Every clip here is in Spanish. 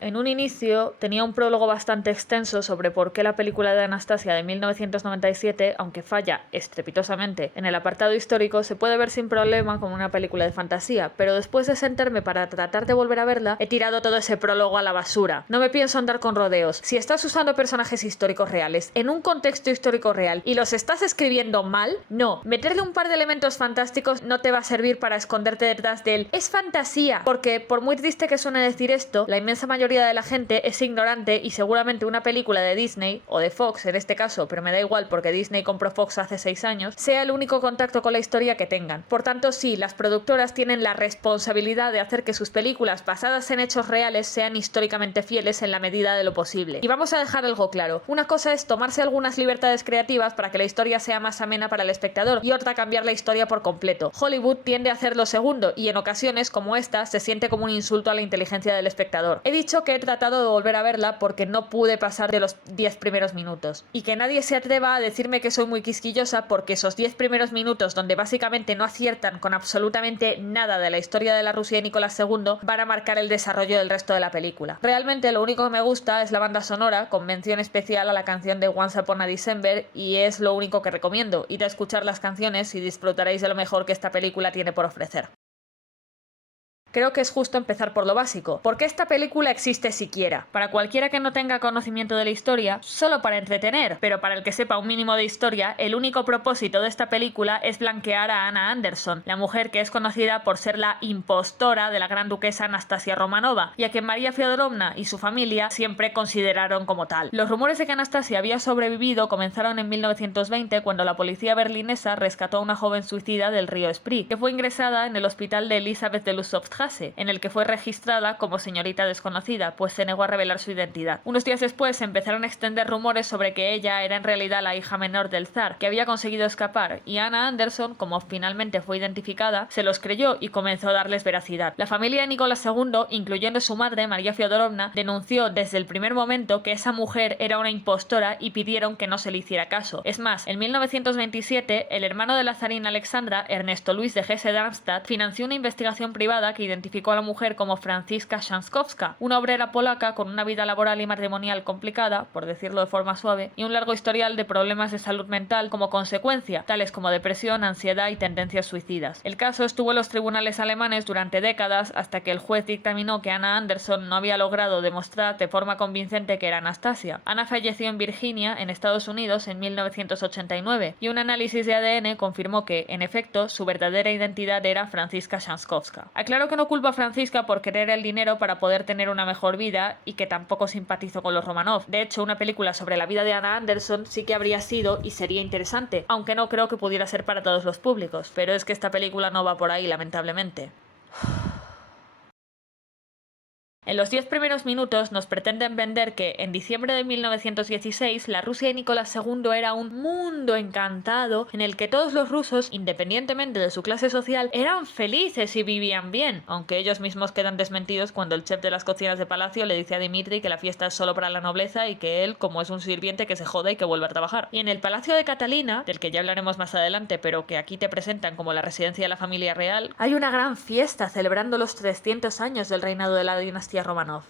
En un inicio tenía un prólogo bastante extenso sobre por qué la película de Anastasia de 1997, aunque falla estrepitosamente en el apartado histórico, se puede ver sin problema como una película de fantasía, pero después de sentarme para tratar de volver a verla, he tirado todo ese prólogo a la basura. No me pienso andar con rodeos. Si estás usando personajes históricos reales en un contexto histórico real y los estás escribiendo mal, no. Meterle un par de elementos fantásticos no te va a servir para esconderte detrás del "es fantasía", porque por muy triste que suene decir esto, la inmensa mayoría de la gente es ignorante y seguramente una película de Disney, o de Fox en este caso, pero me da igual porque Disney compró Fox hace 6 años, sea el único contacto con la historia que tengan. Por tanto, sí, las productoras tienen la responsabilidad de hacer que sus películas basadas en hechos reales sean históricamente fieles en la medida de lo posible. Y vamos a dejar algo claro. Una cosa es tomarse algunas libertades creativas para que la historia sea más amena para el espectador y otra cambiar la historia por completo. Hollywood tiende a hacer lo segundo y en ocasiones como esta se siente como un insulto a la inteligencia del espectador. He dicho que he tratado de volver a verla porque no pude pasar de los 10 primeros minutos. Y que nadie se atreva a decirme que soy muy quisquillosa porque esos 10 primeros minutos donde básicamente no aciertan con absolutamente nada de la historia de la Rusia y Nicolás II van a marcar el desarrollo del resto de la película. Realmente lo único que me gusta es la banda sonora, con mención especial a la canción de Once Upon a December, y es lo único que recomiendo. Id a escuchar las canciones y disfrutaréis de lo mejor que esta película tiene por ofrecer. Creo que es justo empezar por lo básico. ¿Por qué esta película existe siquiera? Para cualquiera que no tenga conocimiento de la historia, solo para entretener, pero para el que sepa un mínimo de historia, el único propósito de esta película es blanquear a Anna Anderson, la mujer que es conocida por ser la impostora de la gran duquesa Anastasia Romanova, y a quien María Feodorovna y su familia siempre consideraron como tal. Los rumores de que Anastasia había sobrevivido comenzaron en 1920 cuando la policía berlinesa rescató a una joven suicida del río Spree, que fue ingresada en el hospital de Elisabeth de Lussoft, en el que fue registrada como señorita desconocida, pues se negó a revelar su identidad. Unos días después se empezaron a extender rumores sobre que ella era en realidad la hija menor del zar, que había conseguido escapar, y Anna Anderson, como finalmente fue identificada, se los creyó y comenzó a darles veracidad. La familia de Nicolás II, incluyendo su madre, María Feodorovna, denunció desde el primer momento que esa mujer era una impostora y pidieron que no se le hiciera caso. Es más, en 1927, el hermano de la zarina Alexandra, Ernesto Luis de Hesse-Darmstadt, financió una investigación privada que identificó a la mujer como Franziska Szankowska, una obrera polaca con una vida laboral y matrimonial complicada, por decirlo de forma suave, y un largo historial de problemas de salud mental como consecuencia, tales como depresión, ansiedad y tendencias suicidas. El caso estuvo en los tribunales alemanes durante décadas hasta que el juez dictaminó que Anna Anderson no había logrado demostrar de forma convincente que era Anastasia. Anna falleció en Virginia, en Estados Unidos, en 1989, y un análisis de ADN confirmó que, en efecto, su verdadera identidad era Franziska Szankowska. Aclaro que no culpo a Franziska por querer el dinero para poder tener una mejor vida y que tampoco simpatizo con los Romanov. De hecho, una película sobre la vida de Anna Anderson sí que habría sido y sería interesante, aunque no creo que pudiera ser para todos los públicos, pero es que esta película no va por ahí, lamentablemente. En los 10 primeros minutos nos pretenden vender que en diciembre de 1916 la Rusia de Nicolás II era un mundo encantado en el que todos los rusos, independientemente de su clase social, eran felices y vivían bien, aunque ellos mismos quedan desmentidos cuando el chef de las cocinas de palacio le dice a Dmitri que la fiesta es solo para la nobleza y que él, como es un sirviente, que se joda y que vuelva a trabajar. Y en el palacio de Catalina, del que ya hablaremos más adelante, pero que aquí te presentan como la residencia de la familia real, hay una gran fiesta celebrando los 300 años del reinado de la dinastía Romanov.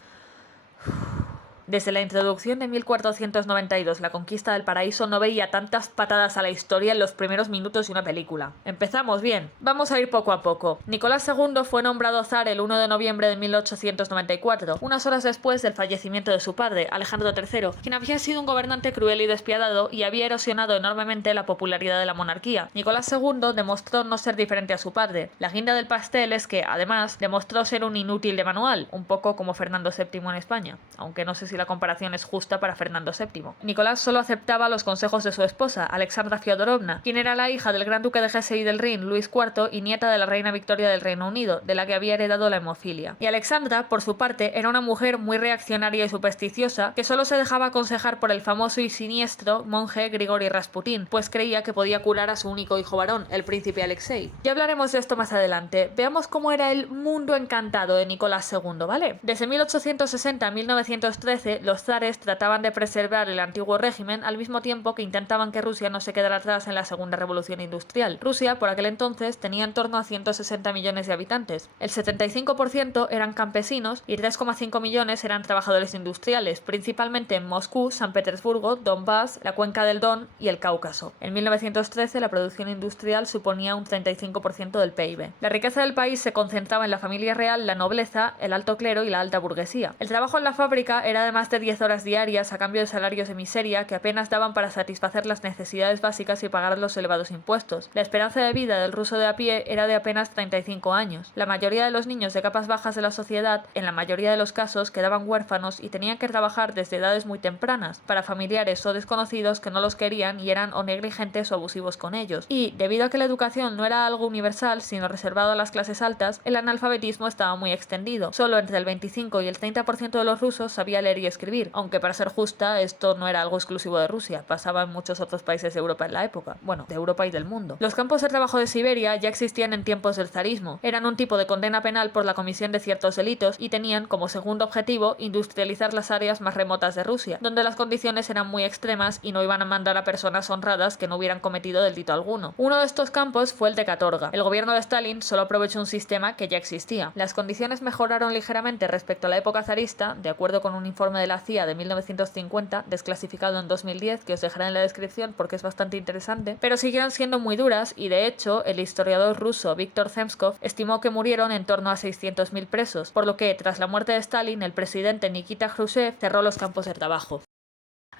Desde la introducción de 1492, la conquista del paraíso, no veía tantas patadas a la historia en los primeros minutos de una película. Empezamos bien. Vamos a ir poco a poco. Nicolás II fue nombrado zar el 1 de noviembre de 1894, unas horas después del fallecimiento de su padre, Alejandro III, quien había sido un gobernante cruel y despiadado y había erosionado enormemente la popularidad de la monarquía. Nicolás II demostró no ser diferente a su padre. La guinda del pastel es que, además, demostró ser un inútil de manual, un poco como Fernando VII en España, aunque no sé si la comparación es justa para Fernando VII. Nicolás solo aceptaba los consejos de su esposa, Alexandra Feodorovna, quien era la hija del gran duque de Hesse y del Rin, Luis IV, y nieta de la reina Victoria del Reino Unido, de la que había heredado la hemofilia. Y Alexandra, por su parte, era una mujer muy reaccionaria y supersticiosa, que solo se dejaba aconsejar por el famoso y siniestro monje Grigori Rasputin, pues creía que podía curar a su único hijo varón, el príncipe Alexei. Ya hablaremos de esto más adelante. Veamos cómo era el mundo encantado de Nicolás II, ¿vale? Desde 1860 a 1913 1913, los zares trataban de preservar el antiguo régimen al mismo tiempo que intentaban que Rusia no se quedara atrás en la segunda revolución industrial. Rusia, por aquel entonces, tenía en torno a 160 millones de habitantes. El 75% eran campesinos y 3,5 millones eran trabajadores industriales, principalmente en Moscú, San Petersburgo, Donbass, la cuenca del Don y el Cáucaso. En 1913, la producción industrial suponía un 35% del PIB. La riqueza del país se concentraba en la familia real, la nobleza, el alto clero y la alta burguesía. El trabajo en la fábrica era de más de 10 horas diarias a cambio de salarios de miseria que apenas daban para satisfacer las necesidades básicas y pagar los elevados impuestos. La esperanza de vida del ruso de a pie era de apenas 35 años. La mayoría de los niños de capas bajas de la sociedad, en la mayoría de los casos, quedaban huérfanos y tenían que trabajar desde edades muy tempranas, para familiares o desconocidos que no los querían y eran o negligentes o abusivos con ellos. Y, debido a que la educación no era algo universal, sino reservado a las clases altas, el analfabetismo estaba muy extendido. Solo entre el 25 y el 30% de los rusos sabía leer y escribir, aunque para ser justa, esto no era algo exclusivo de Rusia, pasaba en muchos otros países de Europa en la época, bueno, de Europa y del mundo. Los campos de trabajo de Siberia ya existían en tiempos del zarismo, eran un tipo de condena penal por la comisión de ciertos delitos y tenían como segundo objetivo industrializar las áreas más remotas de Rusia, donde las condiciones eran muy extremas y no iban a mandar a personas honradas que no hubieran cometido delito alguno. Uno de estos campos fue el de Katorga. El gobierno de Stalin solo aprovechó un sistema que ya existía. Las condiciones mejoraron ligeramente respecto a la época zarista, de acuerdo con un informe de la CIA de 1950, desclasificado en 2010, que os dejaré en la descripción porque es bastante interesante, pero siguieron siendo muy duras y, de hecho, el historiador ruso Viktor Zemskov estimó que murieron en torno a 600.000 presos, por lo que, tras la muerte de Stalin, el presidente Nikita Khrushchev cerró los campos de trabajo.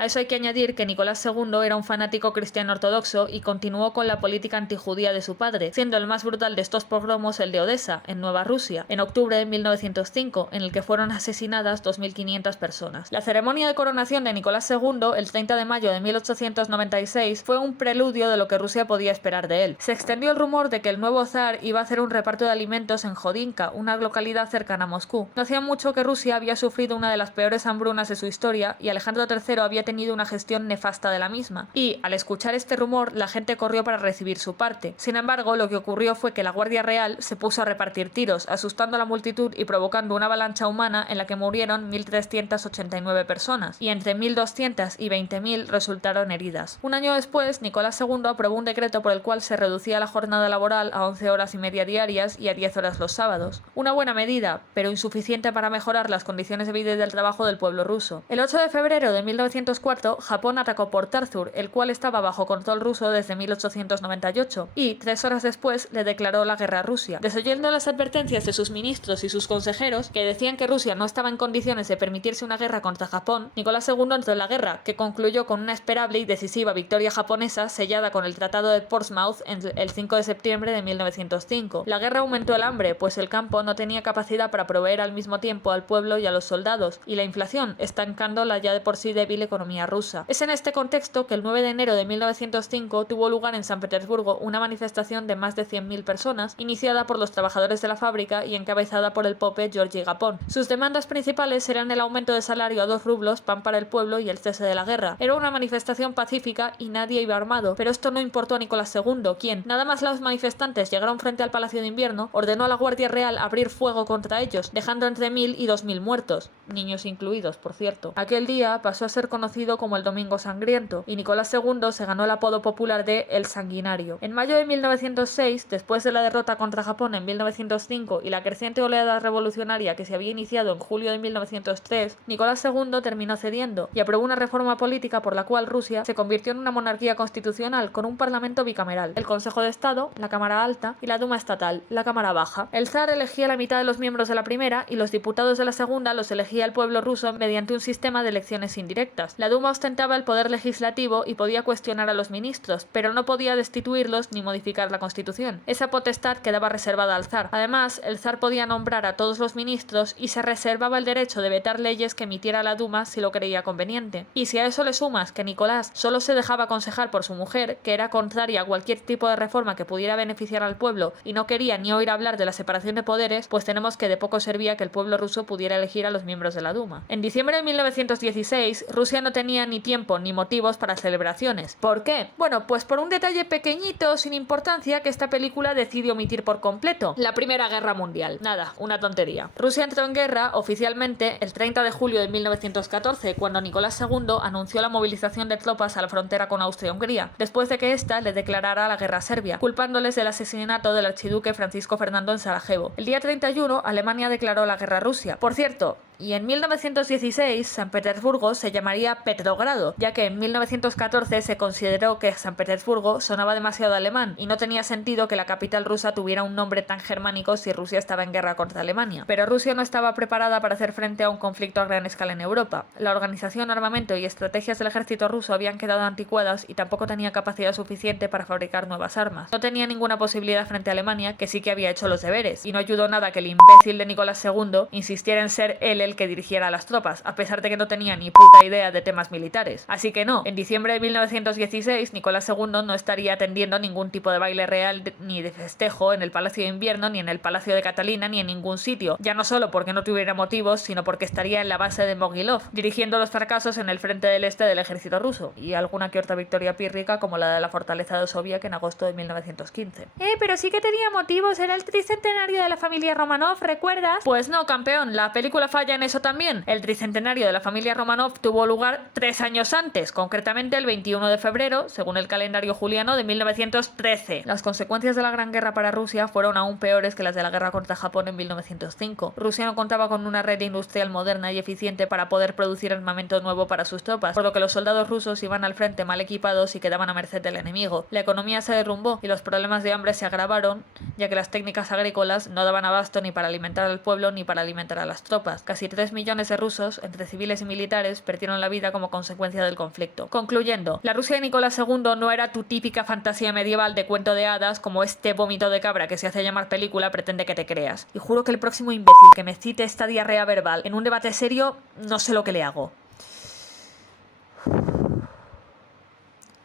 A eso hay que añadir que Nicolás II era un fanático cristiano ortodoxo y continuó con la política antijudía de su padre, siendo el más brutal de estos pogromos el de Odessa, en Nueva Rusia, en octubre de 1905, en el que fueron asesinadas 2.500 personas. La ceremonia de coronación de Nicolás II, el 30 de mayo de 1896, fue un preludio de lo que Rusia podía esperar de él. Se extendió el rumor de que el nuevo zar iba a hacer un reparto de alimentos en Jodinka, una localidad cercana a Moscú. No hacía mucho que Rusia había sufrido una de las peores hambrunas de su historia y Alejandro III había tenido una gestión nefasta de la misma, y al escuchar este rumor la gente corrió para recibir su parte. Sin embargo, lo que ocurrió fue que la Guardia Real se puso a repartir tiros, asustando a la multitud y provocando una avalancha humana en la que murieron 1.389 personas, y entre 1.200 y 20.000 resultaron heridas. Un año después, Nicolás II aprobó un decreto por el cual se reducía la jornada laboral a 11 horas y media diarias y a 10 horas los sábados. Una buena medida, pero insuficiente para mejorar las condiciones de vida y del trabajo del pueblo ruso. El 8 de febrero de 1904, Japón atacó Port Arthur, el cual estaba bajo control ruso desde 1898, y 3 horas después le declaró la guerra a Rusia. Desoyendo las advertencias de sus ministros y sus consejeros, que decían que Rusia no estaba en condiciones de permitirse una guerra contra Japón, Nicolás II entró en la guerra, que concluyó con una esperable y decisiva victoria japonesa sellada con el Tratado de Portsmouth el 5 de septiembre de 1905. La guerra aumentó el hambre, pues el campo no tenía capacidad para proveer al mismo tiempo al pueblo y a los soldados, y la inflación, estancando la ya de por sí débil economía rusa. Es en este contexto que el 9 de enero de 1905 tuvo lugar en San Petersburgo una manifestación de más de 100.000 personas, iniciada por los trabajadores de la fábrica y encabezada por el pope Georgi Gapon. Sus demandas principales eran el aumento de salario a 2 rublos, pan para el pueblo y el cese de la guerra. Era una manifestación pacífica y nadie iba armado, pero esto no importó a Nicolás II, quien, nada más los manifestantes llegaron frente al Palacio de Invierno, ordenó a la Guardia Real abrir fuego contra ellos, dejando entre 1.000 y 2.000 muertos, niños incluidos, por cierto. Aquel día pasó a ser conocido como el Domingo Sangriento, y Nicolás II se ganó el apodo popular de El Sanguinario. En mayo de 1906, después de la derrota contra Japón en 1905 y la creciente oleada revolucionaria que se había iniciado en julio de 1903, Nicolás II terminó cediendo y aprobó una reforma política por la cual Rusia se convirtió en una monarquía constitucional con un parlamento bicameral, el Consejo de Estado, la Cámara Alta, y la Duma Estatal, la Cámara Baja. El zar elegía la mitad de los miembros de la primera y los diputados de la segunda los elegía el pueblo ruso mediante un sistema de elecciones indirectas. La Duma ostentaba el poder legislativo y podía cuestionar a los ministros, pero no podía destituirlos ni modificar la Constitución. Esa potestad quedaba reservada al zar. Además, el zar podía nombrar a todos los ministros y se reservaba el derecho de vetar leyes que emitiera la Duma si lo creía conveniente. Y si a eso le sumas que Nicolás solo se dejaba aconsejar por su mujer, que era contraria a cualquier tipo de reforma que pudiera beneficiar al pueblo y no quería ni oír hablar de la separación de poderes, pues tenemos que de poco servía que el pueblo ruso pudiera elegir a los miembros de la Duma. En diciembre de 1916, Rusia no tenía ni tiempo ni motivos para celebraciones. ¿Por qué? Bueno, pues por un detalle pequeñito, sin importancia, que esta película decide omitir por completo: la Primera Guerra Mundial. Nada, una tontería. Rusia entró en guerra oficialmente el 30 de julio de 1914, cuando Nicolás II anunció la movilización de tropas a la frontera con Austria-Hungría, después de que ésta le declarara la guerra a Serbia, culpándoles del asesinato del archiduque Francisco Fernando en Sarajevo. El día 31, Alemania declaró la guerra a Rusia. Por cierto, y en 1916 San Petersburgo se llamaría Petrogrado, ya que en 1914 se consideró que San Petersburgo sonaba demasiado alemán y no tenía sentido que la capital rusa tuviera un nombre tan germánico si Rusia estaba en guerra contra Alemania. Pero Rusia no estaba preparada para hacer frente a un conflicto a gran escala en Europa. La organización, armamento y estrategias del ejército ruso habían quedado anticuadas y tampoco tenía capacidad suficiente para fabricar nuevas armas. No tenía ninguna posibilidad frente a Alemania, que sí que había hecho los deberes, y no ayudó nada que el imbécil de Nicolás II insistiera en ser él el que dirigiera a las tropas, a pesar de que no tenía ni puta idea de temas militares. Así que no, en diciembre de 1916 Nicolás II no estaría atendiendo ningún tipo de baile real ni de festejo en el Palacio de Invierno, ni en el Palacio de Catalina, ni en ningún sitio, ya no solo porque no tuviera motivos, sino porque estaría en la base de Mogilov, dirigiendo los fracasos en el frente del este del ejército ruso, y alguna que otra victoria pírrica como la de la fortaleza de Sofía en agosto de 1915. Pero sí que tenía motivos, era el tricentenario de la familia Romanov, ¿recuerdas? Pues no, campeón, la película falla en eso también. El tricentenario de la familia Romanov tuvo lugar 3 años antes, concretamente el 21 de febrero, según el calendario juliano, de 1913. Las consecuencias de la Gran Guerra para Rusia fueron aún peores que las de la guerra contra Japón en 1905. Rusia no contaba con una red industrial moderna y eficiente para poder producir armamento nuevo para sus tropas, por lo que los soldados rusos iban al frente mal equipados y quedaban a merced del enemigo. La economía se derrumbó y los problemas de hambre se agravaron, ya que las técnicas agrícolas no daban abasto ni para alimentar al pueblo ni para alimentar a las tropas. Casi 3 millones de rusos, entre civiles y militares, perdieron la vida como consecuencia del conflicto. Concluyendo, la Rusia de Nicolás II no era tu típica fantasía medieval de cuento de hadas como este vómito de cabra que se hace llamar película pretende que te creas. Y juro que el próximo imbécil que me cite esta diarrea verbal en un debate serio, no sé lo que le hago.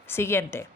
Siguiente.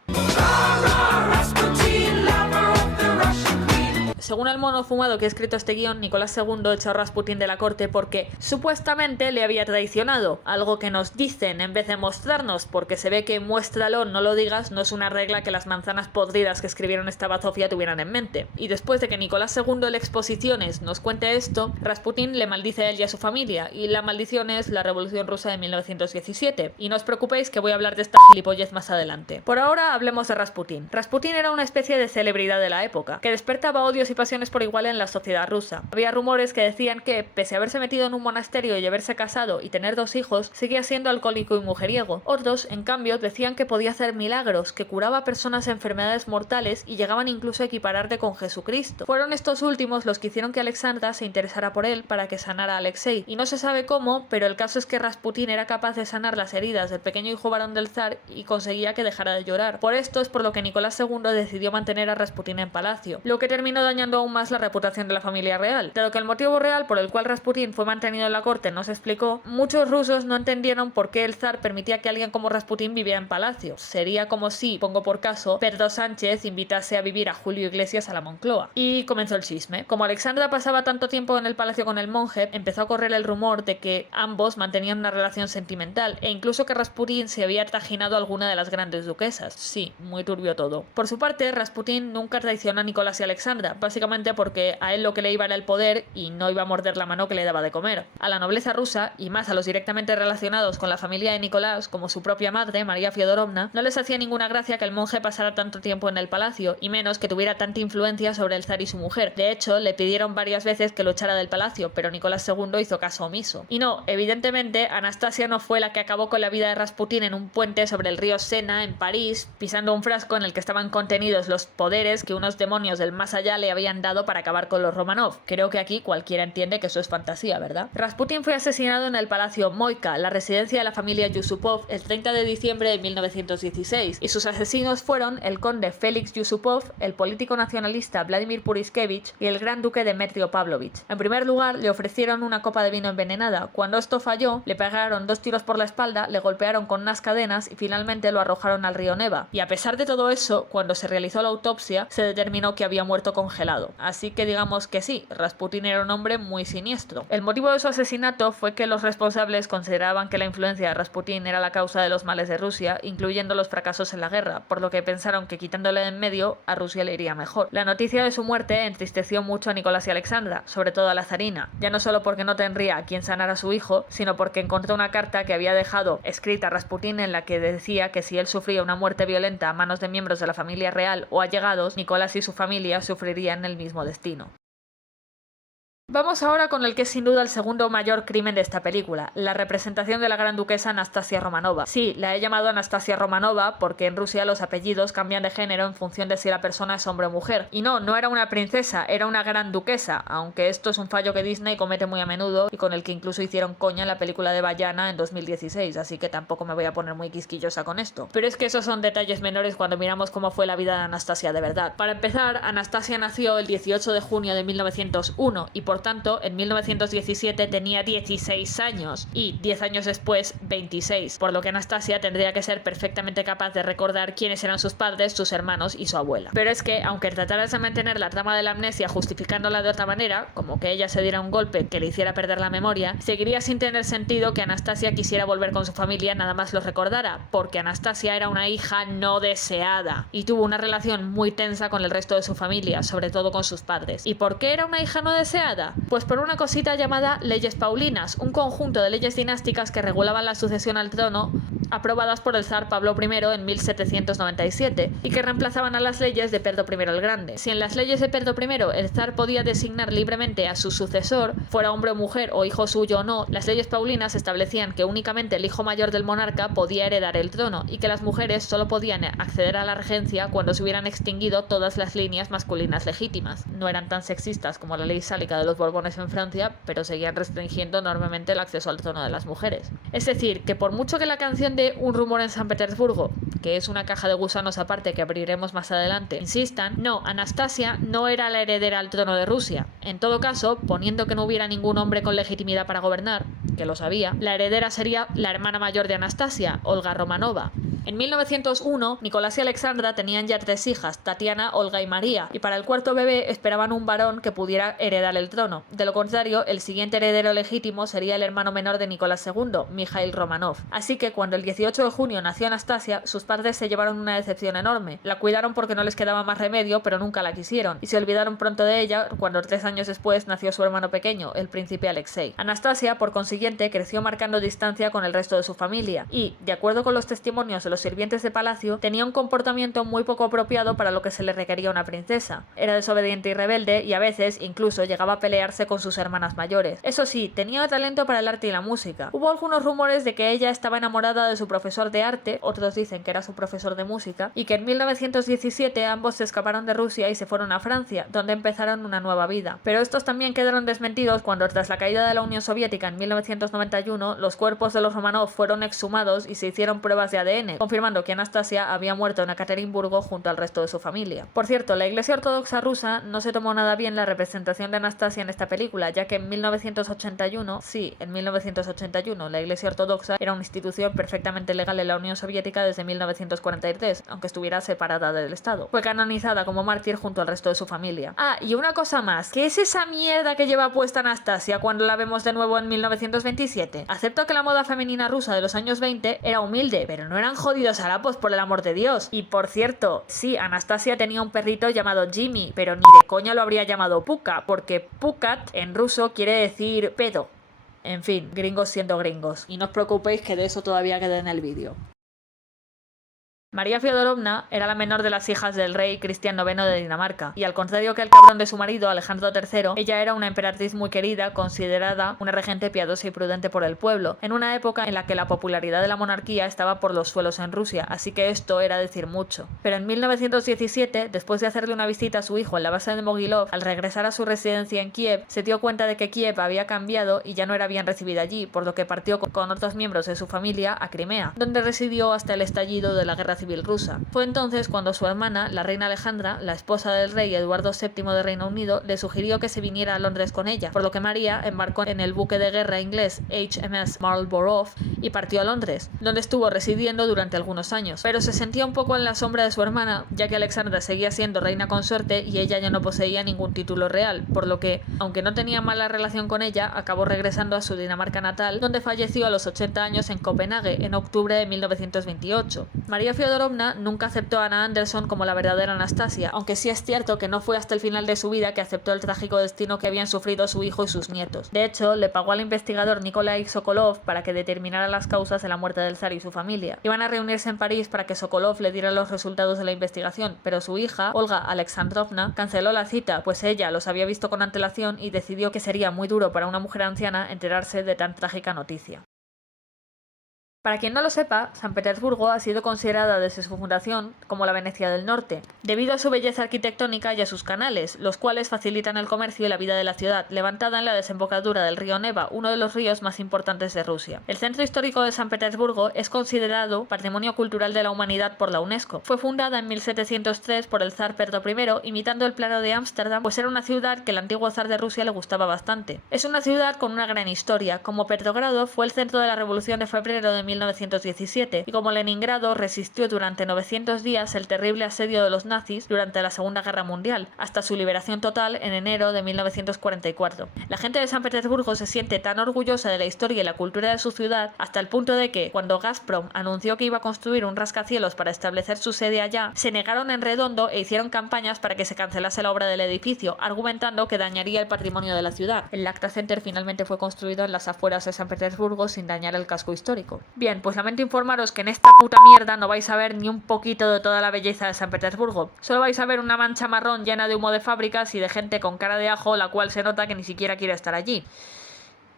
Según el mono fumado que ha escrito este guión, Nicolás II echó a Rasputín de la corte porque supuestamente le había traicionado, algo que nos dicen en vez de mostrarnos, porque se ve que muéstralo, no lo digas, no es una regla que las manzanas podridas que escribieron esta bazofia tuvieran en mente. Y después de que Nicolás II en Exposiciones nos cuente esto, Rasputín le maldice a él y a su familia, y la maldición es la Revolución Rusa de 1917. Y no os preocupéis que voy a hablar de esta gilipollez más adelante. Por ahora hablemos de Rasputín. Rasputín era una especie de celebridad de la época, que despertaba odios y pasiones por igual en la sociedad rusa. Había rumores que decían que, pese a haberse metido en un monasterio y haberse casado y tener 2 hijos, seguía siendo alcohólico y mujeriego. Otros, en cambio, decían que podía hacer milagros, que curaba a personas de enfermedades mortales y llegaban incluso a equipararte con Jesucristo. Fueron estos últimos los que hicieron que Alexandra se interesara por él para que sanara a Alexei. Y no se sabe cómo, pero el caso es que Rasputín era capaz de sanar las heridas del pequeño hijo varón del zar y conseguía que dejara de llorar. Por esto es por lo que Nicolás II decidió mantener a Rasputín en palacio, lo que terminó dañando aún más la reputación de la familia real. Dado que el motivo real por el cual Rasputín fue mantenido en la corte no se explicó, muchos rusos no entendieron por qué el zar permitía que alguien como Rasputín viviera en palacio. Sería como si, pongo por caso, Pedro Sánchez invitase a vivir a Julio Iglesias a la Moncloa. Y comenzó el chisme. Como Alexandra pasaba tanto tiempo en el palacio con el monje, empezó a correr el rumor de que ambos mantenían una relación sentimental, e incluso que Rasputín se había trajinado a alguna de las grandes duquesas. Sí, muy turbio todo. Por su parte, Rasputín nunca traicionó a Nicolás y Alexandra, básicamente porque a él lo que le iba era el poder y no iba a morder la mano que le daba de comer. A la nobleza rusa, y más a los directamente relacionados con la familia de Nicolás, como su propia madre, María Fiodorovna, no les hacía ninguna gracia que el monje pasara tanto tiempo en el palacio, y menos que tuviera tanta influencia sobre el zar y su mujer. De hecho, le pidieron varias veces que lo echara del palacio, pero Nicolás II hizo caso omiso. Y no, evidentemente, Anastasia no fue la que acabó con la vida de Rasputín en un puente sobre el río Sena, en París, pisando un frasco en el que estaban contenidos los poderes que unos demonios del más allá le habían dado para acabar con los Romanov. Creo que aquí cualquiera entiende que eso es fantasía, ¿verdad? Rasputín fue asesinado en el Palacio Moika, la residencia de la familia Yusupov, el 30 de diciembre de 1916, y sus asesinos fueron el conde Félix Yusupov, el político nacionalista Vladimir Puriskevich y el gran duque Demetrio Pavlovich. En primer lugar, le ofrecieron una copa de vino envenenada. Cuando esto falló, le pegaron 2 tiros por la espalda, le golpearon con unas cadenas y finalmente lo arrojaron al río Neva. Y a pesar de todo eso, cuando se realizó la autopsia, se determinó que había muerto congelado. encarcelado. Así que digamos que sí, Rasputín era un hombre muy siniestro. El motivo de su asesinato fue que los responsables consideraban que la influencia de Rasputín era la causa de los males de Rusia, incluyendo los fracasos en la guerra, por lo que pensaron que quitándole de en medio a Rusia le iría mejor. La noticia de su muerte entristeció mucho a Nicolás y Alexandra, sobre todo a la zarina, ya no solo porque no tendría a quien sanar a su hijo, sino porque encontró una carta que había dejado escrita Rasputín en la que decía que si él sufría una muerte violenta a manos de miembros de la familia real o allegados, Nicolás y su familia sufrirían el mismo destino. Vamos ahora con el que es sin duda el segundo mayor crimen de esta película, la representación de la gran duquesa Anastasia Romanova. Sí, la he llamado Anastasia Romanova porque en Rusia los apellidos cambian de género en función de si la persona es hombre o mujer. Y no era una princesa, era una gran duquesa, aunque esto es un fallo que Disney comete muy a menudo y con el que incluso hicieron coña en la película de Vaiana en 2016, así que tampoco me voy a poner muy quisquillosa con esto. Pero es que esos son detalles menores cuando miramos cómo fue la vida de Anastasia de verdad. Para empezar, Anastasia nació el 18 de junio de 1901 y por tanto, en 1917 tenía 16 años y 10 años después 26, por lo que Anastasia tendría que ser perfectamente capaz de recordar quiénes eran sus padres, sus hermanos y su abuela. Pero es que, aunque trataras de mantener la trama de la amnesia justificándola de otra manera, como que ella se diera un golpe que le hiciera perder la memoria, seguiría sin tener sentido que Anastasia quisiera volver con su familia nada más lo recordara, porque Anastasia era una hija no deseada y tuvo una relación muy tensa con el resto de su familia, sobre todo con sus padres. ¿Y por qué era una hija no deseada? Pues por una cosita llamada leyes paulinas, un conjunto de leyes dinásticas que regulaban la sucesión al trono aprobadas por el zar Pablo I en 1797 y que reemplazaban a las leyes de Pedro I el Grande. Si en las leyes de Pedro I el zar podía designar libremente a su sucesor, fuera hombre o mujer o hijo suyo o no, las leyes paulinas establecían que únicamente el hijo mayor del monarca podía heredar el trono y que las mujeres solo podían acceder a la regencia cuando se hubieran extinguido todas las líneas masculinas legítimas. No eran tan sexistas como la ley sálica de los Borbones en Francia, pero seguían restringiendo enormemente el acceso al trono de las mujeres. Es decir, que por mucho que la canción de Un rumor en San Petersburgo, que es una caja de gusanos aparte que abriremos más adelante, insistan, no, Anastasia no era la heredera al trono de Rusia. En todo caso, poniendo que no hubiera ningún hombre con legitimidad para gobernar, que lo sabía, la heredera sería la hermana mayor de Anastasia, Olga Romanova. En 1901, Nicolás y Alexandra tenían ya 3 hijas, Tatiana, Olga y María, y para el cuarto bebé esperaban un varón que pudiera heredar el trono. De lo contrario, el siguiente heredero legítimo sería el hermano menor de Nicolás II, Mikhail Romanov. Así que cuando el 18 de junio nació Anastasia, sus padres se llevaron una decepción enorme. La cuidaron porque no les quedaba más remedio, pero nunca la quisieron, y se olvidaron pronto de ella cuando 3 años después nació su hermano pequeño, el príncipe Alexei. Anastasia, por consiguiente, creció marcando distancia con el resto de su familia, y, de acuerdo con los testimonios de los sirvientes de palacio, tenía un comportamiento muy poco apropiado para lo que se le requería a una princesa. Era desobediente y rebelde, y a veces incluso llegaba a pelearse con sus hermanas mayores. Eso sí, tenía talento para el arte y la música. Hubo algunos rumores de que ella estaba enamorada de su profesor de arte, otros dicen que era su profesor de música, y que en 1917 ambos se escaparon de Rusia y se fueron a Francia, donde empezaron una nueva vida. Pero estos también quedaron desmentidos cuando, tras la caída de la Unión Soviética en 1991, los cuerpos de los Romanov fueron exhumados y se hicieron pruebas de ADN, confirmando que Anastasia había muerto en Ekaterimburgo junto al resto de su familia. Por cierto, la Iglesia Ortodoxa rusa no se tomó nada bien la representación de Anastasia en esta película, ya que en 1981, la Iglesia Ortodoxa era una institución perfectamente legal en la Unión Soviética desde 1943, aunque estuviera separada del Estado. Fue canonizada como mártir junto al resto de su familia. Ah, y una cosa más, ¿qué es esa mierda que lleva puesta Anastasia cuando la vemos de nuevo en 1927? Acepto que la moda femenina rusa de los años 20 era humilde, pero no eran jodidos harapos, por el amor de Dios. Y por cierto, sí, Anastasia tenía un perrito llamado Jimmy, pero ni de coña lo habría llamado Puka, porque Pukat en ruso quiere decir pedo. En fin, gringos siendo gringos. Y no os preocupéis que de eso todavía queda en el vídeo. María Feodorovna era la menor de las hijas del rey Cristian IX de Dinamarca, y al contrario que el cabrón de su marido, Alejandro III, ella era una emperatriz muy querida, considerada una regente piadosa y prudente por el pueblo, en una época en la que la popularidad de la monarquía estaba por los suelos en Rusia, así que esto era decir mucho. Pero en 1917, después de hacerle una visita a su hijo en la base de Mogilov, al regresar a su residencia en Kiev, se dio cuenta de que Kiev había cambiado y ya no era bien recibida allí, por lo que partió con otros miembros de su familia a Crimea, donde residió hasta el estallido de la Guerra civil rusa. Fue entonces cuando su hermana, la reina Alejandra, la esposa del rey Eduardo VII de Reino Unido, le sugirió que se viniera a Londres con ella, por lo que María embarcó en el buque de guerra inglés HMS Marlborough y partió a Londres, donde estuvo residiendo durante algunos años. Pero se sentía un poco en la sombra de su hermana, ya que Alexandra seguía siendo reina consorte y ella ya no poseía ningún título real, por lo que, aunque no tenía mala relación con ella, acabó regresando a su Dinamarca natal, donde falleció a los 80 años en Copenhague en octubre de 1928. María Feodorovna nunca aceptó a Anna Anderson como la verdadera Anastasia, aunque sí es cierto que no fue hasta el final de su vida que aceptó el trágico destino que habían sufrido su hijo y sus nietos. De hecho, le pagó al investigador Nikolai Sokolov para que determinara las causas de la muerte del zar y su familia. Iban a reunirse en París para que Sokolov le diera los resultados de la investigación, pero su hija, Olga Alexandrovna, canceló la cita, pues ella los había visto con antelación y decidió que sería muy duro para una mujer anciana enterarse de tan trágica noticia. Para quien no lo sepa, San Petersburgo ha sido considerada desde su fundación como la Venecia del Norte, debido a su belleza arquitectónica y a sus canales, los cuales facilitan el comercio y la vida de la ciudad, levantada en la desembocadura del río Neva, uno de los ríos más importantes de Rusia. El centro histórico de San Petersburgo es considerado Patrimonio Cultural de la Humanidad por la UNESCO. Fue fundada en 1703 por el zar Pedro I, imitando el plano de Ámsterdam, pues era una ciudad que el antiguo zar de Rusia le gustaba bastante. Es una ciudad con una gran historia. Como Petrogrado fue el centro de la Revolución de febrero de 1917 y como Leningrado resistió durante 900 días el terrible asedio de los nazis durante la Segunda Guerra Mundial, hasta su liberación total en enero de 1944. La gente de San Petersburgo se siente tan orgullosa de la historia y la cultura de su ciudad hasta el punto de que, cuando Gazprom anunció que iba a construir un rascacielos para establecer su sede allá, se negaron en redondo e hicieron campañas para que se cancelase la obra del edificio, argumentando que dañaría el patrimonio de la ciudad. El Lacta Center finalmente fue construido en las afueras de San Petersburgo sin dañar el casco histórico. Bien, pues lamento informaros que en esta puta mierda no vais a ver ni un poquito de toda la belleza de San Petersburgo. Solo vais a ver una mancha marrón llena de humo de fábricas y de gente con cara de ajo, la cual se nota que ni siquiera quiere estar allí.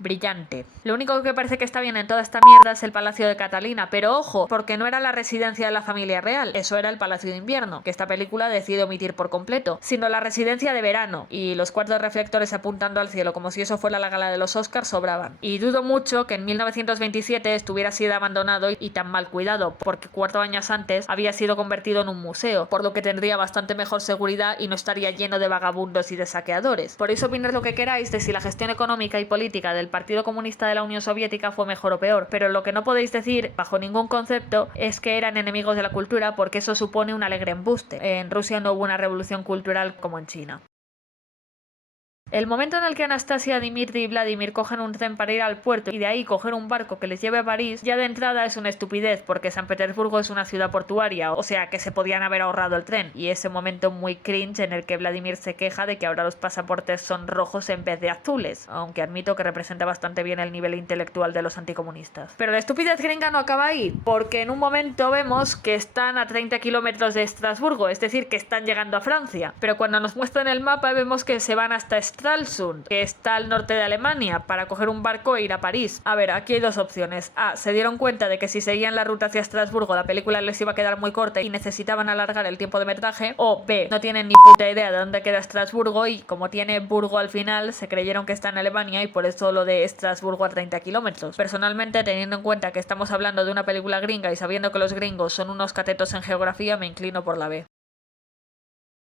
Brillante. Lo único que parece que está bien en toda esta mierda es el Palacio de Catalina, pero ojo, porque no era la residencia de la familia real, eso era el Palacio de Invierno, que esta película decide omitir por completo, sino la residencia de verano, y los cuatro reflectores apuntando al cielo como si eso fuera la gala de los Oscars sobraban. Y dudo mucho que en 1927 estuviera sido abandonado y tan mal cuidado, porque 4 años antes había sido convertido en un museo, por lo que tendría bastante mejor seguridad y no estaría lleno de vagabundos y de saqueadores. Podéis opinar lo que queráis de si la gestión económica y política del Partido Comunista de la Unión Soviética fue mejor o peor, pero lo que no podéis decir, bajo ningún concepto, es que eran enemigos de la cultura, porque eso supone un alegre embuste. En Rusia no hubo una revolución cultural como en China. El momento en el que Anastasia, Dmitri y Vladimir cogen un tren para ir al puerto y de ahí coger un barco que les lleve a París, ya de entrada es una estupidez, porque San Petersburgo es una ciudad portuaria, o sea que se podían haber ahorrado el tren, y ese momento muy cringe en el que Vladimir se queja de que ahora los pasaportes son rojos en vez de azules, aunque admito que representa bastante bien el nivel intelectual de los anticomunistas. Pero la estupidez gringa no acaba ahí, porque en un momento vemos que están a 30 kilómetros de Estrasburgo, es decir, que están llegando a Francia, pero cuando nos muestran el mapa vemos que se van hasta Stralsund, que está al norte de Alemania, para coger un barco e ir a París. A ver, aquí hay dos opciones. A, se dieron cuenta de que si seguían la ruta hacia Estrasburgo la película les iba a quedar muy corta y necesitaban alargar el tiempo de metraje. O B, no tienen ni puta idea de dónde queda Estrasburgo y como tiene Burgo al final, se creyeron que está en Alemania y por eso lo de Estrasburgo a 30 kilómetros. Personalmente, teniendo en cuenta que estamos hablando de una película gringa y sabiendo que los gringos son unos catetos en geografía, me inclino por la B.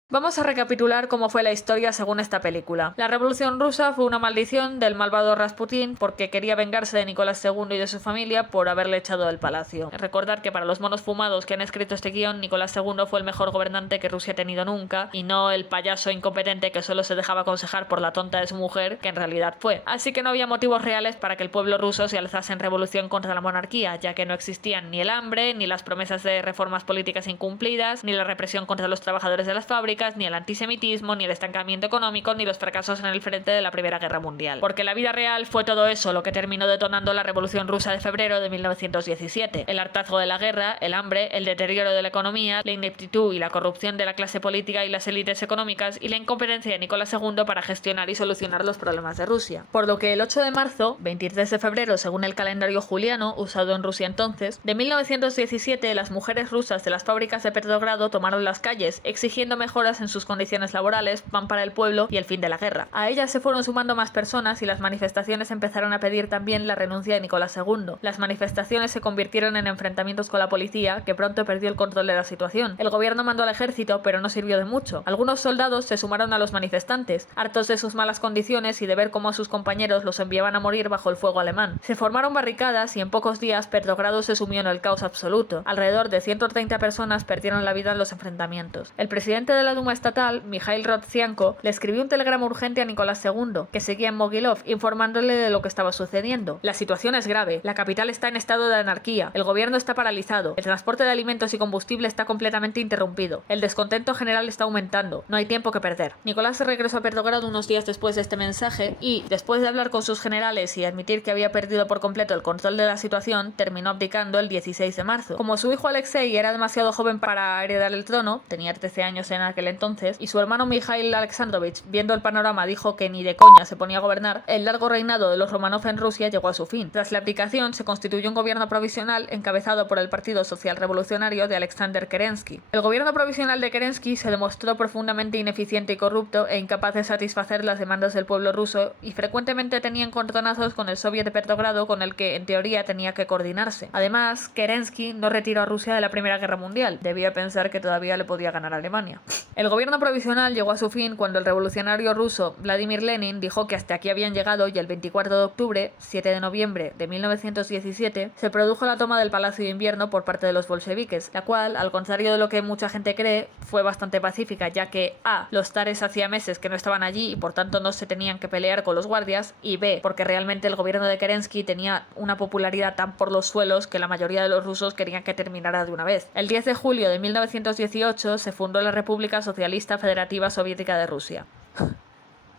Vamos a recapitular cómo fue la historia según esta película. La Revolución Rusa fue una maldición del malvado Rasputín porque quería vengarse de Nicolás II y de su familia por haberle echado del palacio. Recordar que para los monos fumados que han escrito este guión, Nicolás II fue el mejor gobernante que Rusia ha tenido nunca y no el payaso incompetente que solo se dejaba aconsejar por la tonta de su mujer, que en realidad fue. Así que no había motivos reales para que el pueblo ruso se alzase en revolución contra la monarquía, ya que no existían ni el hambre, ni las promesas de reformas políticas incumplidas, ni la represión contra los trabajadores de las fábricas, ni el antisemitismo, ni el estancamiento económico, ni los fracasos en el frente de la Primera Guerra Mundial. Porque la vida real fue todo eso lo que terminó detonando la Revolución Rusa de febrero de 1917. El hartazgo de la guerra, el hambre, el deterioro de la economía, la ineptitud y la corrupción de la clase política y las élites económicas y la incompetencia de Nicolás II para gestionar y solucionar los problemas de Rusia. Por lo que el 8 de marzo, 23 de febrero según el calendario juliano, usado en Rusia entonces, de 1917 las mujeres rusas de las fábricas de Petrogrado tomaron las calles, exigiendo mejoras mejoras en sus condiciones laborales, pan para el pueblo y el fin de la guerra. A ellas se fueron sumando más personas y las manifestaciones empezaron a pedir también la renuncia de Nicolás II. Las manifestaciones se convirtieron en enfrentamientos con la policía, que pronto perdió el control de la situación. El gobierno mandó al ejército, pero no sirvió de mucho. Algunos soldados se sumaron a los manifestantes, hartos de sus malas condiciones y de ver cómo a sus compañeros los enviaban a morir bajo el fuego alemán. Se formaron barricadas y en pocos días Petrogrado se sumió en el caos absoluto. Alrededor de 130 personas perdieron la vida en los enfrentamientos. El presidente de la Duma estatal, Mikhail Rodzianko, le escribió un telegrama urgente a Nicolás II, que seguía en Mogilov, informándole de lo que estaba sucediendo. La situación es grave, la capital está en estado de anarquía, el gobierno está paralizado, el transporte de alimentos y combustible está completamente interrumpido, el descontento general está aumentando, no hay tiempo que perder. Nicolás regresó a Petrogrado unos días después de este mensaje y, después de hablar con sus generales y admitir que había perdido por completo el control de la situación, terminó abdicando el 16 de marzo. Como su hijo Alexei era demasiado joven para heredar el trono, tenía 13 años en aquel entonces, y su hermano Mikhail Alexandrovich, viendo el panorama, dijo que ni de coña se ponía a gobernar, el largo reinado de los Romanov en Rusia llegó a su fin. Tras la abdicación, se constituyó un gobierno provisional encabezado por el Partido Social Revolucionario de Alexander Kerensky. El gobierno provisional de Kerensky se demostró profundamente ineficiente y corrupto e incapaz de satisfacer las demandas del pueblo ruso y frecuentemente tenía encontronazos con el Soviet de Petrogrado, con el que en teoría tenía que coordinarse. Además, Kerensky no retiró a Rusia de la Primera Guerra Mundial, debía pensar que todavía le podía ganar a Alemania. El gobierno provisional llegó a su fin cuando el revolucionario ruso Vladimir Lenin dijo que hasta aquí habían llegado y el 24 de octubre, 7 de noviembre de 1917, se produjo la toma del Palacio de Invierno por parte de los bolcheviques, la cual, al contrario de lo que mucha gente cree, fue bastante pacífica, ya que a. los zares hacía meses que no estaban allí y por tanto no se tenían que pelear con los guardias, y b. porque realmente el gobierno de Kerensky tenía una popularidad tan por los suelos que la mayoría de los rusos querían que terminara de una vez. El 10 de julio de 1918 se fundó la República Socialista Federativa Soviética de Rusia.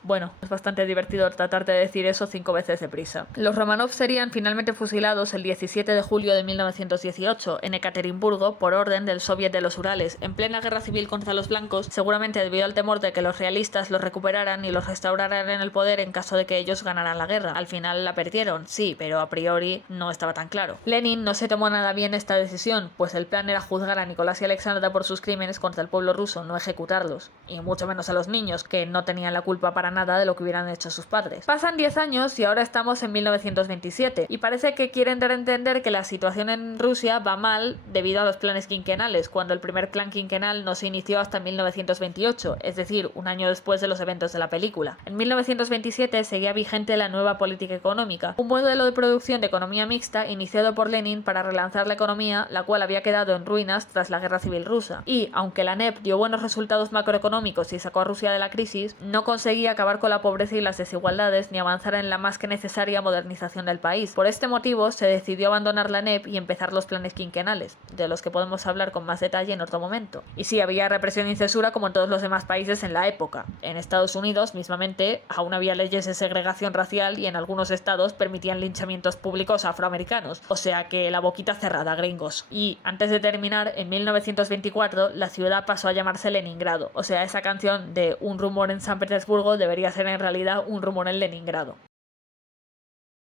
Bueno, es bastante divertido tratar de decir eso 5 veces deprisa. Los Romanov serían finalmente fusilados el 17 de julio de 1918 en Ekaterimburgo por orden del Soviet de los Urales, en plena guerra civil contra los blancos, seguramente debido al temor de que los realistas los recuperaran y los restauraran en el poder en caso de que ellos ganaran la guerra. Al final la perdieron, sí, pero a priori no estaba tan claro. Lenin no se tomó nada bien esta decisión, pues el plan era juzgar a Nicolás y Alexandra por sus crímenes contra el pueblo ruso, no ejecutarlos, y mucho menos a los niños, que no tenían la culpa para nada de lo que hubieran hecho sus padres. Pasan 10 años y ahora estamos en 1927 y parece que quieren dar a entender que la situación en Rusia va mal debido a los planes quinquenales, cuando el primer plan quinquenal no se inició hasta 1928, es decir, un año después de los eventos de la película. En 1927 seguía vigente la nueva política económica, un modelo de producción de economía mixta iniciado por Lenin para relanzar la economía, la cual había quedado en ruinas tras la guerra civil rusa. Y, aunque la NEP dio buenos resultados macroeconómicos y sacó a Rusia de la crisis, no conseguía acabar con la pobreza y las desigualdades ni avanzar en la más que necesaria modernización del país. Por este motivo se decidió abandonar la NEP y empezar los planes quinquenales, de los que podemos hablar con más detalle en otro momento. Y sí, había represión y censura como en todos los demás países en la época. En Estados Unidos, mismamente, aún había leyes de segregación racial y en algunos estados permitían linchamientos públicos a afroamericanos. O sea que la boquita cerrada, gringos. Y antes de terminar, en 1924 la ciudad pasó a llamarse Leningrado. O sea, esa canción de Un rumor en San Petersburgo debería ser en realidad un rumor en Leningrado.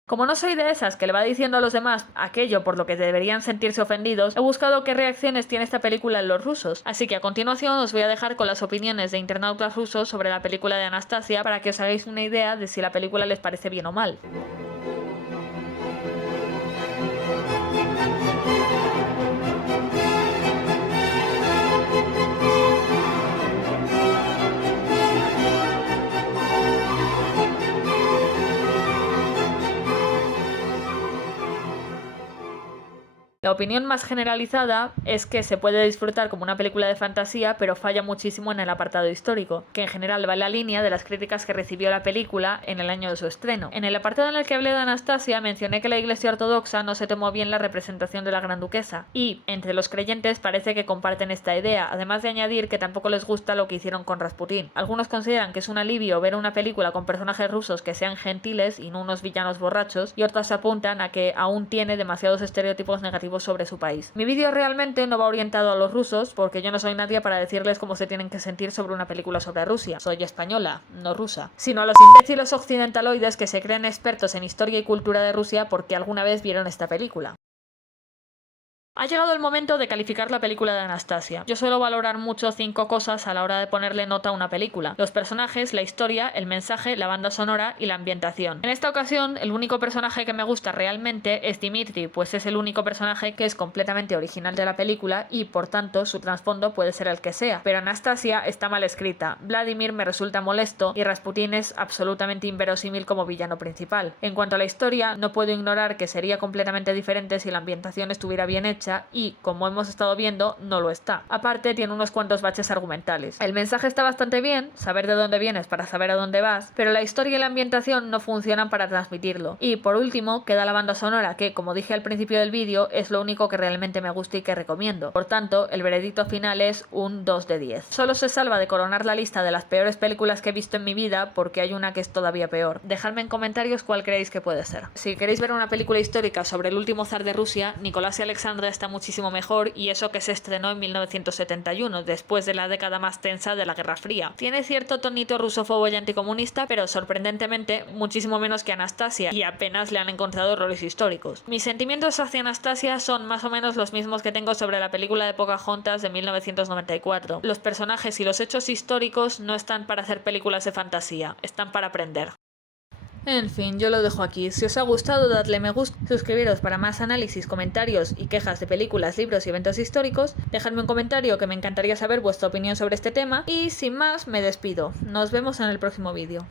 Como no soy de esas que le va diciendo a los demás aquello por lo que deberían sentirse ofendidos, he buscado qué reacciones tiene esta película en los rusos, así que a continuación os voy a dejar con las opiniones de internautas rusos sobre la película de Anastasia para que os hagáis una idea de si la película les parece bien o mal. La opinión más generalizada es que se puede disfrutar como una película de fantasía, pero falla muchísimo en el apartado histórico, que en general va en la línea de las críticas que recibió la película en el año de su estreno. En el apartado en el que hablé de Anastasia mencioné que la Iglesia Ortodoxa no se tomó bien la representación de la Gran Duquesa, y entre los creyentes parece que comparten esta idea, además de añadir que tampoco les gusta lo que hicieron con Rasputín. Algunos consideran que es un alivio ver una película con personajes rusos que sean gentiles y no unos villanos borrachos, y otros apuntan a que aún tiene demasiados estereotipos negativos sobre su país. Mi vídeo realmente no va orientado a los rusos, porque yo no soy nadie para decirles cómo se tienen que sentir sobre una película sobre Rusia. Soy española, no rusa. Sino a los imbéciles occidentaloides que se creen expertos en historia y cultura de Rusia porque alguna vez vieron esta película. Ha llegado el momento de calificar la película de Anastasia. Yo suelo valorar mucho 5 cosas a la hora de ponerle nota a una película: los personajes, la historia, el mensaje, la banda sonora y la ambientación. En esta ocasión, el único personaje que me gusta realmente es Dimitri, pues es el único personaje que es completamente original de la película y, por tanto, su trasfondo puede ser el que sea. Pero Anastasia está mal escrita, Vladimir me resulta molesto y Rasputín es absolutamente inverosímil como villano principal. En cuanto a la historia, no puedo ignorar que sería completamente diferente si la ambientación estuviera bien hecha y, como hemos estado viendo, no lo está. Aparte, tiene unos cuantos baches argumentales. El mensaje está bastante bien, saber de dónde vienes para saber a dónde vas, pero la historia y la ambientación no funcionan para transmitirlo. Y, por último, queda la banda sonora que, como dije al principio del vídeo, es lo único que realmente me gusta y que recomiendo. Por tanto, el veredicto final es un 2 de 10. Solo se salva de coronar la lista de las peores películas que he visto en mi vida porque hay una que es todavía peor. Dejadme en comentarios cuál creéis que puede ser. Si queréis ver una película histórica sobre el último zar de Rusia, Nicolás y Alexandra está muchísimo mejor, y eso que se estrenó en 1971, después de la década más tensa de la Guerra Fría. Tiene cierto tonito rusófobo y anticomunista, pero sorprendentemente muchísimo menos que Anastasia, y apenas le han encontrado roles históricos. Mis sentimientos hacia Anastasia son más o menos los mismos que tengo sobre la película de Pocahontas de 1994. Los personajes y los hechos históricos no están para hacer películas de fantasía, están para aprender. En fin, yo lo dejo aquí. Si os ha gustado, dadle me gusta, suscribiros para más análisis, comentarios y quejas de películas, libros y eventos históricos, dejadme un comentario que me encantaría saber vuestra opinión sobre este tema, y sin más, me despido. Nos vemos en el próximo vídeo.